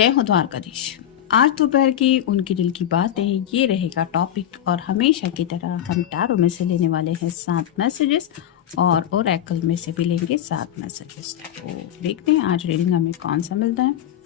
जय हो द्वारकाधीश। आज दोपहर की उनकी दिल की बातें ये रहेगा टॉपिक, और हमेशा की तरह हम टैरो में से लेने वाले हैं 7 मैसेजेस और ओरेकल में से भी लेंगे 7 मैसेजेस। तो देखते हैं आज रीडिंग हमें कौन सा मिलता है।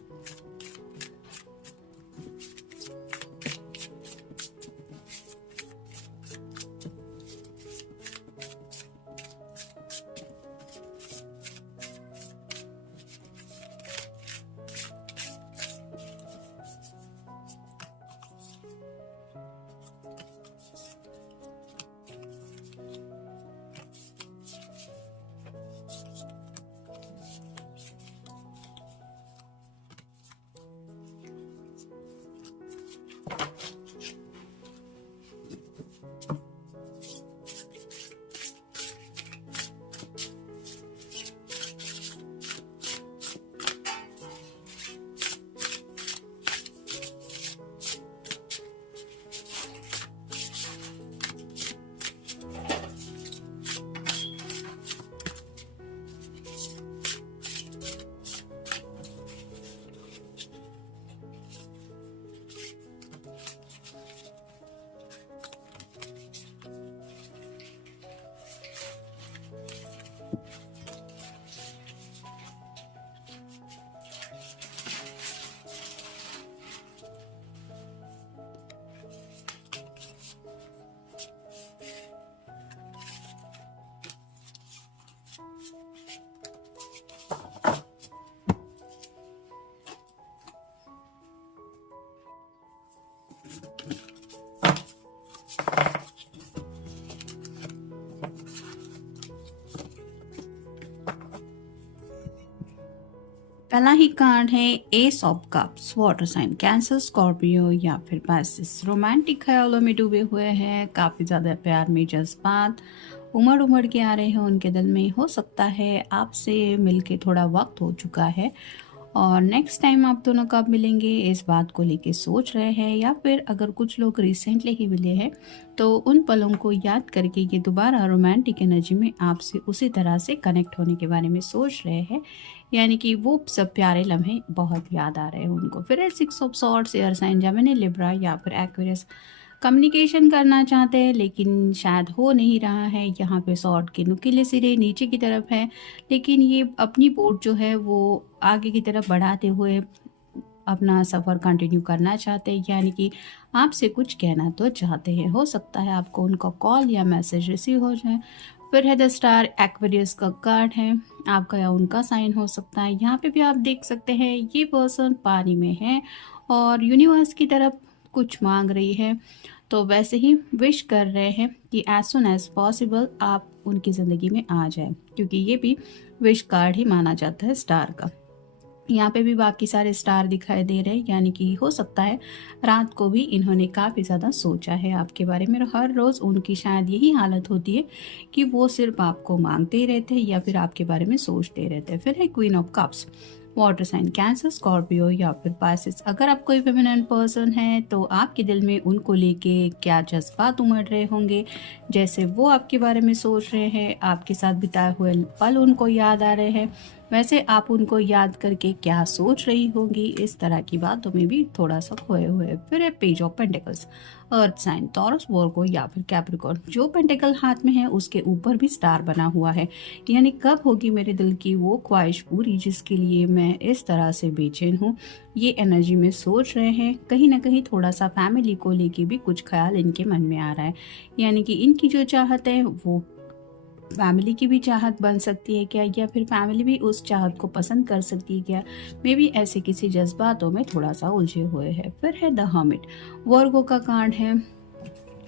पहला ही कार्ड है ace of cups, water sign Cancer, Scorpio या फिर पाइसेस। रोमांटिक ख्यालों में डूबे हुए हैं, काफ़ी ज़्यादा प्यार में जज्बात उमड़ उमड़ के आ रहे हैं उनके दिल में। हो सकता है आपसे मिलके थोड़ा वक्त हो चुका है और नेक्स्ट टाइम आप दोनों कब मिलेंगे इस बात को लेके सोच रहे हैं, या फिर अगर कुछ लोग रिसेंटली ही मिले हैं तो उन पलों को याद करके ये दोबारा रोमांटिक एनर्जी में आपसे उसी तरह से कनेक्ट होने के बारे में सोच रहे हैं। यानी कि वो सब प्यारे लम्हे बहुत याद आ रहे हैं उनको। फिर है 6 of swords, air sign Gemini, Libra या फिर एक्वेरियस। कम्युनिकेशन करना चाहते हैं लेकिन शायद हो नहीं रहा है। यहाँ पे सॉर्ड के नुकीले सिरे नीचे की तरफ है, लेकिन ये अपनी बोट जो है वो आगे की तरफ बढ़ाते हुए अपना सफ़र कंटिन्यू करना चाहते हैं। यानी कि आपसे कुछ कहना तो चाहते हैं। हो सकता है आपको उनका कॉल या मैसेज रिसीव हो जाए। फिर है द स्टार, एक्वेरियस का कार्ड है, आपका या उनका साइन हो सकता है। यहाँ पे भी आप देख सकते हैं ये पर्सन पानी में है और यूनिवर्स की तरफ कुछ मांग रही है, तो वैसे ही विश कर रहे हैं कि एज सुन एज पॉसिबल आप उनकी ज़िंदगी में आ जाए, क्योंकि ये भी विश कार्ड ही माना जाता है स्टार का। यहाँ पे भी बाकी सारे स्टार दिखाई दे रहे हैं, यानी कि हो सकता है रात को भी इन्होंने काफ़ी ज़्यादा सोचा है आपके बारे में। हर रोज़ उनकी शायद यही हालत होती है कि वो सिर्फ आपको मांगते ही रहते हैं या फिर आपके बारे में सोचते रहते हैं। फिर है queen of cups, water sign Cancer, Scorpio या फिर पाइसेस। अगर आप कोई फेमिनिन पर्सन है तो आपके दिल में उनको लेके क्या जज्बात उमड़ रहे होंगे, जैसे वो आपके बारे में सोच रहे हैं, आपके साथ बिताए हुए पल उनको याद आ रहे हैं, वैसे आप उनको याद करके क्या सोच रही होंगी, इस तरह की बातों में भी थोड़ा सा खोए हुए। फिर है page of pentacles, earth sign, Taurus, Virgo या फिर कैप्रिकॉर्न। जो पेंटिकल हाथ में है उसके ऊपर भी स्टार बना हुआ है, यानी कब होगी मेरे दिल की वो ख्वाहिश पूरी जिसके लिए मैं इस तरह से बेचैन हूँ, ये एनर्जी में सोच रहे हैं। कहीं ना कहीं थोड़ा सा फैमिली को लेके भी कुछ ख्याल इनके मन में आ रहा है, यानी कि इनकी जो चाहत है वो फैमिली की भी चाहत बन सकती है क्या, या फिर फैमिली भी उस चाहत को पसंद कर सकती है क्या। मे भी ऐसे किसी जज्बातों में थोड़ा सा उलझे हुए हैं। फिर है द हर्मिट, वर्गो का कार्ड है,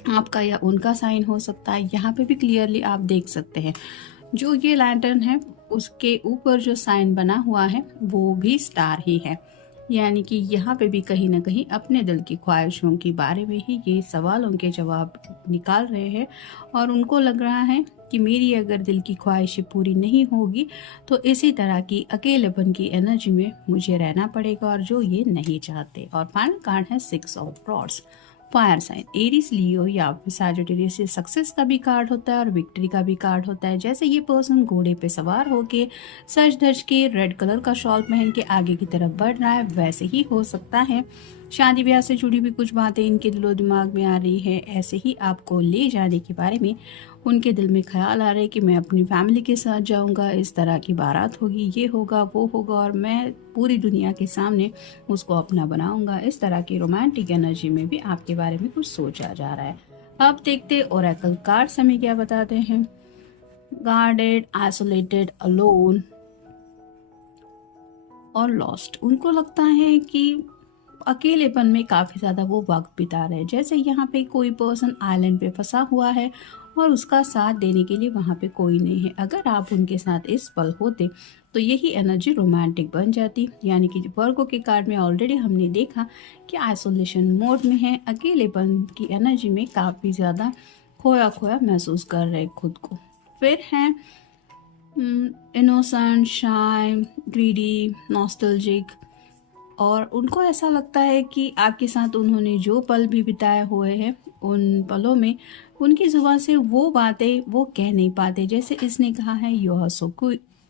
आपका या उनका साइन हो सकता है। यहाँ पे भी क्लियरली आप देख सकते हैं जो ये लैंटर्न है उसके ऊपर जो साइन बना हुआ है वो भी स्टार ही है, यानी कि यहाँ पे भी कहीं ना कहीं अपने दिल की ख्वाहिशों के बारे में ही ये सवालों के जवाब निकाल रहे हैं, और उनको लग रहा है कि मेरी अगर दिल की ख्वाहिशें पूरी नहीं होगी तो इसी तरह की अकेलेपन की एनर्जी में मुझे रहना पड़ेगा, और जो ये नहीं चाहते। और फाइनल कार्ड है 6 of rods, fire sign Aries, Leo या फिर सैजिटेरियस ये सक्सेस का भी कार्ड होता है और विक्ट्री का भी कार्ड होता है। जैसे ये पर्सन घोड़े पे सवार होके सज धज के रेड कलर का शॉल पहन के आगे की तरफ बढ़ रहा है, वैसे ही हो सकता है। शादी ब्याह से जुड़ी भी कुछ बातें इनके दिलो दिमाग में आ रही है। ऐसे ही आपको ले जाने के बारे में उनके दिल में ख्याल आ रहा है कि मैं अपनी फैमिली के साथ जाऊंगा, इस तरह की बारात होगी, ये होगा वो होगा और मैं पूरी दुनिया के सामने उसको अपना बनाऊंगा। इस तरह की रोमांटिक एनर्जी में भी आपके बारे में कुछ सोचा जा रहा है। अब देखते ओरेकल कार्ड्स हमें क्या बताते हैं। गार्डेड, आइसोलेटेड, अलोन और लॉस्ट। उनको लगता है कि अकेलेपन में काफ़ी ज़्यादा वो वक्त बिता रहे हैं। जैसे यहाँ पे कोई पर्सन आइलैंड पे फंसा हुआ है और उसका साथ देने के लिए वहाँ पे कोई नहीं है। अगर आप उनके साथ इस पल होते तो यही एनर्जी रोमांटिक बन जाती। यानी कि वर्गो के कार्ड में ऑलरेडी हमने देखा कि आइसोलेशन मोड में है, अकेलेपन की एनर्जी में काफ़ी ज़्यादा खोया खोया महसूस कर रहे खुद को। फिर हैं इनोसेंट, शाय, ग्रीडी, नॉस्टैल्जिक और उनको ऐसा लगता है कि आपके साथ उन्होंने जो पल भी बिताए हुए हैं उन पलों में उनकी जुबान से वो बातें वो कह नहीं पाते। जैसे इसने कहा है यू आर सो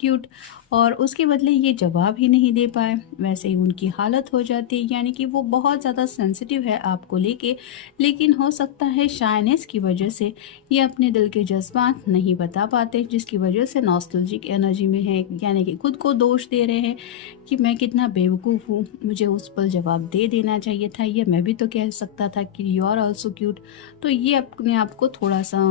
क्यूट और उसके बदले ये जवाब ही नहीं दे पाए, वैसे ही उनकी हालत हो जाती है। यानी कि वो बहुत ज़्यादा सेंसिटिव है आपको लेके, लेकिन हो सकता है शायनेस की वजह से ये अपने दिल के जज्बात नहीं बता पाते, जिसकी वजह से नॉस्टैल्जिक एनर्जी में है। यानी कि खुद को दोष दे रहे हैं कि मैं कितना बेवकूफ़ हूँ, मुझे उस पल जवाब दे देना चाहिए था, ये मैं भी तो कह सकता था कि यू आर ऑल्सो क्यूट। तो ये अपने आप को थोड़ा सा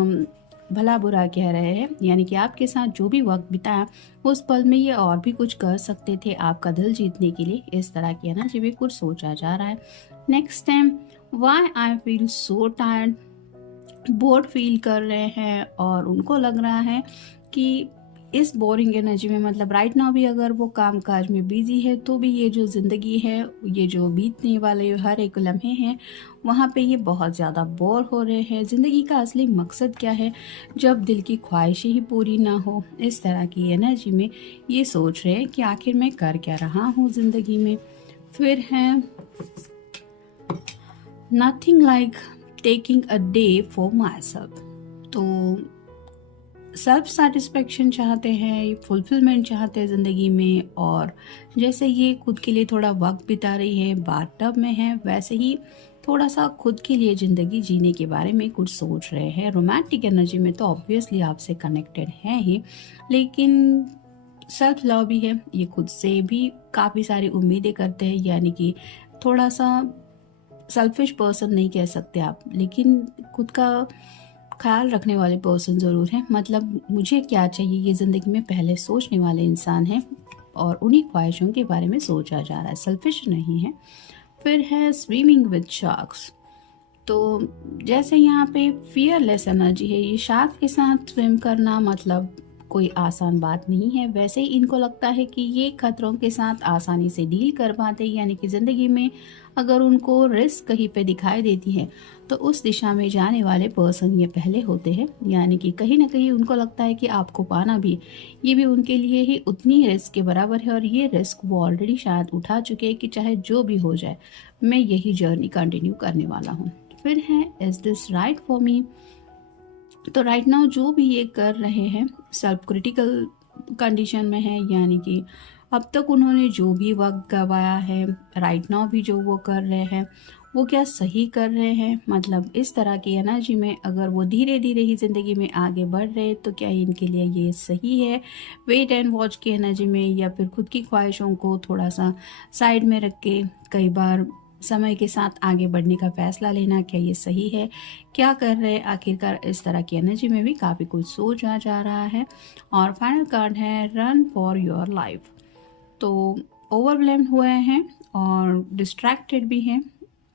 भला बुरा कह रहे हैं। यानी कि आपके साथ जो भी वक्त बिताया उस पल में ये और भी कुछ कर सकते थे आपका दिल जीतने के लिए। इस तरह की एनर्जी भी कुछ सोचा जा रहा है। Next time why I feel so tired, board feel कर रहे हैं और उनको लग रहा है कि इस बोरिंग एनर्जी में मतलब राइट नाउ भी अगर वो काम काज में बिजी है तो भी ये जो ज़िंदगी है, ये जो बीतने वाले हर एक लम्हे हैं वहाँ पे ये बहुत ज़्यादा बोर हो रहे हैं। ज़िंदगी का असली मकसद क्या है जब दिल की ख्वाहिशें ही पूरी ना हो। इस तरह की एनर्जी में ये सोच रहे हैं कि आखिर मैं कर क्या रहा हूँ ज़िंदगी में। फिर है nothing like taking a day for my self. तो सेल्फ सेटिस्फेक्शन चाहते हैं, फुलफिलमेंट चाहते हैं ज़िंदगी में और जैसे ये खुद के लिए थोड़ा वक्त बिता रही है, बाथटब में है, वैसे ही थोड़ा सा खुद के लिए ज़िंदगी जीने के बारे में कुछ सोच रहे हैं। रोमांटिक एनर्जी में तो ऑब्वियसली आपसे कनेक्टेड हैं ही, लेकिन सेल्फ लव भी है। ये खुद से भी काफ़ी सारी उम्मीदें करते हैं। यानी कि थोड़ा सा सेल्फिश पर्सन नहीं कह सकते आप, लेकिन खुद का ख्याल रखने वाले पर्सन ज़रूर हैं। मतलब मुझे क्या चाहिए ये ज़िंदगी में पहले सोचने वाले इंसान हैं और उन्हीं ख्वाहिशों के बारे में सोचा जा रहा है, सेल्फिश नहीं है। फिर है स्विमिंग विद शार्क्स। तो जैसे यहाँ पे फियरलेस एनर्जी है, ये शार्क के साथ स्विम करना मतलब कोई आसान बात नहीं है। वैसे ही इनको लगता है कि ये खतरों के साथ आसानी से डील कर पाते हैं। यानी कि ज़िंदगी में अगर उनको रिस्क कहीं पे दिखाई देती है तो उस दिशा में जाने वाले पर्सन ये पहले होते हैं। यानी कि कहीं ना कहीं उनको लगता है कि आपको पाना भी ये भी उनके लिए ही उतनी रिस्क के बराबर है और ये रिस्क वो ऑलरेडी शायद उठा चुके हैं कि चाहे जो भी हो जाए मैं यही जर्नी कंटिन्यू करने वाला हूँ। फिर है is this right for me. तो राइट नाउ जो भी ये कर रहे हैं सेल्फ क्रिटिकल कंडीशन में है। यानी कि अब तक उन्होंने जो भी वक्त गवाया है, राइट नाउ भी जो वो कर रहे हैं वो क्या सही कर रहे हैं। मतलब इस तरह की एनर्जी में अगर वो धीरे धीरे ही ज़िंदगी में आगे बढ़ रहे हैं तो क्या इनके लिए ये सही है। वेट एंड वॉच की एनर्जी में या फिर खुद की ख्वाहिशों को थोड़ा सा साइड में रख के कई बार समय के साथ आगे बढ़ने का फैसला लेना, क्या ये सही है, क्या कर रहे हैं आखिरकार। इस तरह की एनर्जी में भी काफ़ी कुछ सोचा जा रहा है। और फाइनल कार्ड है रन फॉर योर लाइफ। तो ओवरवेल्म्ड हुए हैं और डिस्ट्रैक्टेड भी हैं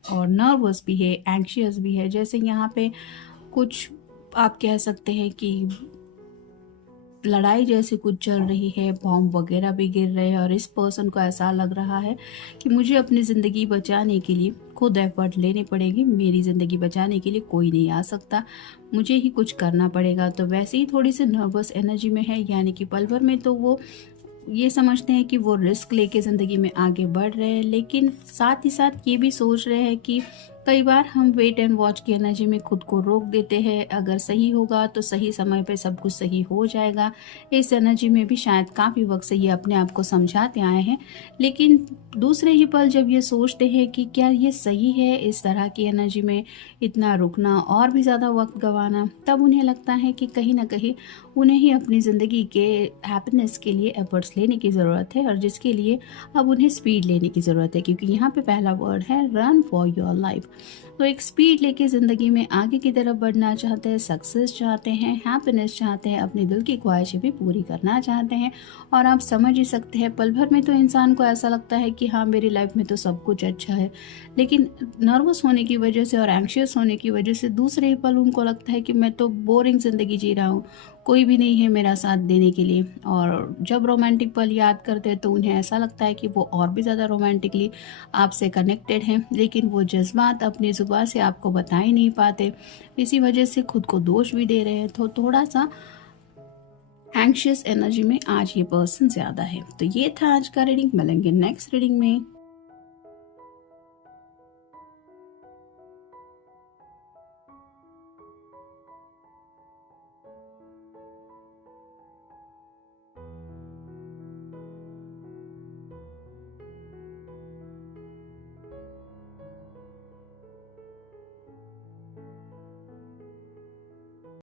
और नर्वस भी है, एंग्शियस भी है। जैसे यहाँ पे कुछ आप कह सकते हैं कि लड़ाई जैसी कुछ चल रही है, बॉम्ब वगैरह भी गिर रहे हैं और इस पर्सन को ऐसा लग रहा है कि मुझे अपनी ज़िंदगी बचाने के लिए खुद एफर्ट लेने पड़ेंगे। मेरी ज़िंदगी बचाने के लिए कोई नहीं आ सकता, मुझे ही कुछ करना पड़ेगा। तो वैसे ही थोड़ी सी नर्वस एनर्जी में है। यानी कि पल भर में तो वो ये समझते हैं कि वो रिस्क लेके ज़िंदगी में आगे बढ़ रहे हैं, लेकिन साथ ही साथ ये भी सोच रहे हैं कि कई बार हम वेट एंड वॉच की एनर्जी में खुद को रोक देते हैं, अगर सही होगा तो सही समय पे सब कुछ सही हो जाएगा। इस एनर्जी में भी शायद काफ़ी वक्त से ये अपने आप को समझाते आए हैं, लेकिन दूसरे ही पल जब ये सोचते हैं कि क्या ये सही है, इस तरह की एनर्जी में इतना रुकना और भी ज़्यादा वक्त गंवाना, तब उन्हें लगता है कि कहीं ना कहीं उन्हें ही अपनी ज़िंदगी के हैप्पीनेस के लिए एफर्ट्स लेने की ज़रूरत है, और जिसके लिए अब उन्हें स्पीड लेने की ज़रूरत है, क्योंकि यहाँ पे पहला वर्ड है रन फॉर योर लाइफ। तो एक स्पीड लेके ज़िंदगी में आगे की तरफ बढ़ना चाहते हैं, सक्सेस चाहते हैं, हैप्पीनेस चाहते हैं, अपनी दिल की ख्वाहिशें भी पूरी करना चाहते हैं। और आप समझ ही सकते हैं, पल भर में तो इंसान को ऐसा लगता है कि हाँ, मेरी लाइफ में तो सब कुछ अच्छा है, लेकिन नर्वस होने की वजह से और एंग्शियस होने की वजह से दूसरे ही पल उनको लगता है कि मैं तो बोरिंग ज़िंदगी जी रहा हूँ, कोई भी नहीं है मेरा साथ देने के लिए। और जब रोमांटिक पल याद करते हैं तो उन्हें ऐसा लगता है कि वो और भी ज़्यादा रोमांटिकली आपसे कनेक्टेड हैं, लेकिन वो जज्बात अपनी ज़ुबान से आपको बता ही नहीं पाते। इसी वजह से खुद को दोष भी दे रहे हैं। तो थोड़ा सा एंग्शियस एनर्जी में आज ये पर्सन ज़्यादा है। तो ये था आज का रीडिंग। मिलेंगे नेक्स्ट रीडिंग में।